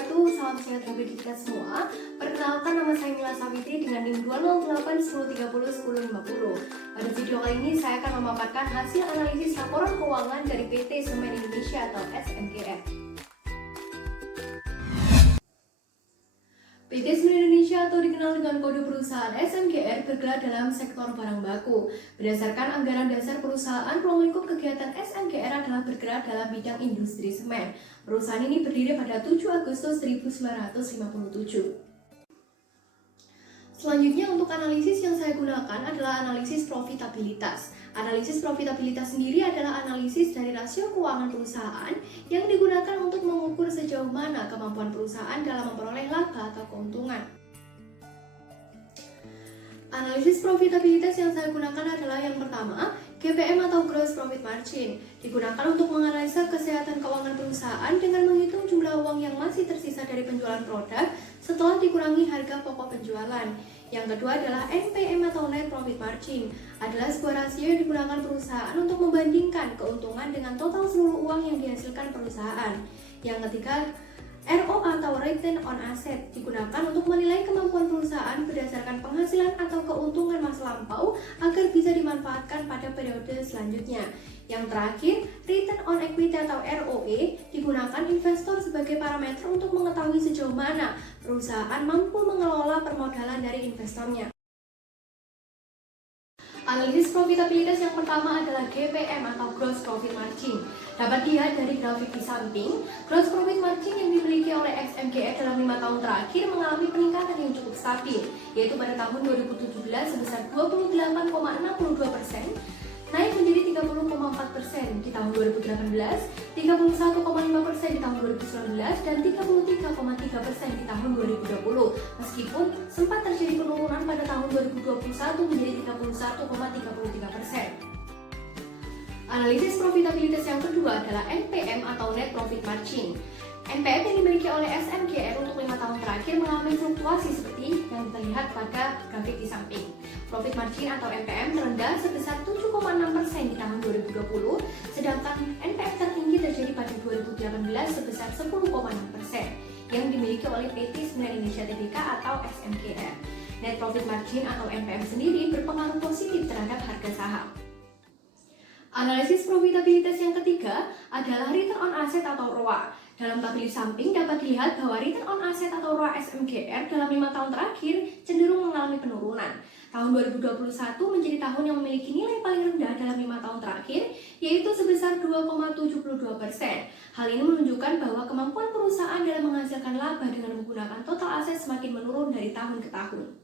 wabarakatuh. Salam sehat bagi kita semua. Perkenalkan, nama saya Mila Safitri dengan NIM 20810301050. Pada video kali ini saya akan memaparkan hasil analisis laporan keuangan dari PT Semen Indonesia atau SMGR. PT Semen Indonesia atau dikenal dengan kode perusahaan SMGR bergerak dalam sektor barang baku. Berdasarkan anggaran dasar perusahaan, ruang lingkup kegiatan SMGR adalah bergerak dalam bidang industri semen. Perusahaan ini berdiri pada 7 Agustus 1957. Selanjutnya untuk analisis yang saya gunakan adalah analisis profitabilitas. Analisis profitabilitas sendiri adalah analisis dari rasio keuangan perusahaan yang digunakan untuk mengukur sejauh mana kemampuan perusahaan dalam memperoleh laba atau keuntungan. Analisis profitabilitas yang saya gunakan adalah yang pertama, GPM atau Gross Profit Margin. Digunakan untuk menganalisa kesehatan keuangan perusahaan dengan menghitung jumlah uang yang masih tersisa dari penjualan produk setelah dikurangi harga pokok penjualan. Yang kedua adalah NPM atau Net Profit Margin. Adalah sebuah rasio yang digunakan perusahaan untuk membandingkan keuntungan dengan total seluruh uang yang dihasilkan perusahaan. Yang ketiga, ROA atau Return on Asset digunakan untuk menilai kemampuan perusahaan berdasarkan penghasilan atau keuntungan masa lampau agar bisa dimanfaatkan pada periode selanjutnya. Yang terakhir, Return on Equity atau ROE digunakan investor sebagai parameter untuk mengetahui sejauh mana perusahaan mampu mengelola permodalan dari investornya. Analisis profitabilitas yang pertama adalah GPM atau Gross Profit Margin. Dapat dilihat dari grafik di samping, Gross Profit Margin yang dimiliki oleh SMGR dalam 5 tahun terakhir mengalami peningkatan yang cukup stabil, yaitu pada tahun 2017 sebesar 28,62%, naik menjadi 30,4% di tahun 2018, 31,5% di tahun 2019, dan 33,3% di tahun 2020. Meskipun sempat terjadi penurunan pada tahun 2021 menjadi 31,33%. Analisis profitabilitas yang kedua adalah NPM atau Net Profit Margin. NPM yang dimiliki oleh SMGR untuk 5 tahun terakhir mengalami fluktuasi seperti yang terlihat pada grafik di samping. Profit margin atau NPM terendah sebesar 7,6% di tahun 2020, sedangkan NPM tertinggi terjadi pada 2018 sebesar 10,6% yang dimiliki oleh PT Semen Indonesia Tbk atau SMGR. Net Profit Margin atau NPM sendiri berpengaruh positif terhadap harga saham. Analisis profitabilitas yang ketiga adalah Return on Asset atau ROA. Dalam tabel di samping dapat dilihat bahwa Return on Asset atau ROA SMGR dalam 5 tahun terakhir cenderung mengalami penurunan. Tahun 2021 menjadi tahun yang memiliki nilai paling rendah dalam 5 tahun terakhir, yaitu sebesar 2,72%. Hal ini menunjukkan bahwa kemampuan perusahaan dalam menghasilkan laba dengan menggunakan total aset semakin menurun dari tahun ke tahun.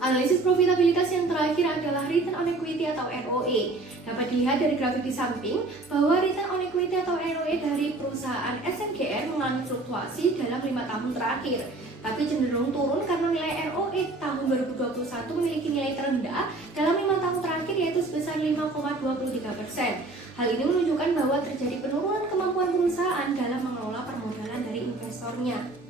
Analisis profitabilitas yang terakhir adalah Return on Equity atau ROE. Dapat dilihat dari grafik di samping bahwa Return on Equity atau ROE dari perusahaan SMGR mengalami fluktuasi dalam 5 tahun terakhir, tapi cenderung turun karena nilai ROE tahun 2021 memiliki nilai terendah dalam 5 tahun terakhir, yaitu sebesar 5,23%. Hal ini menunjukkan bahwa terjadi penurunan kemampuan perusahaan dalam mengelola permodalan dari investornya.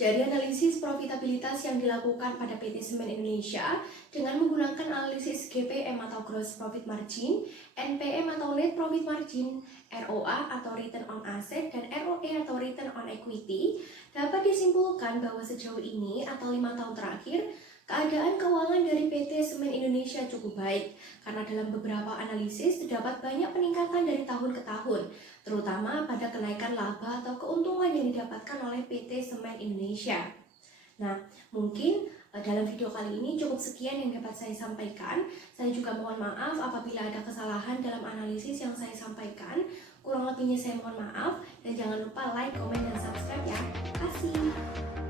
Dari analisis profitabilitas yang dilakukan pada PT Semen Indonesia dengan menggunakan analisis GPM atau Gross Profit Margin, NPM atau Net Profit Margin, ROA atau Return on Asset, dan ROE atau Return on Equity, dapat disimpulkan bahwa sejauh ini atau 5 tahun terakhir, keadaan keuangan dari PT Semen Indonesia cukup baik karena dalam beberapa analisis terdapat banyak peningkatan dari tahun ke tahun, terutama pada kenaikan laba atau keuntungan yang didapatkan oleh PT Semen Indonesia. Nah, mungkin dalam video kali ini cukup sekian yang dapat saya sampaikan. Saya juga mohon maaf apabila ada kesalahan dalam analisis yang saya sampaikan. Kurang lebihnya saya mohon maaf, dan jangan lupa like, komen, dan subscribe ya. Terima kasih.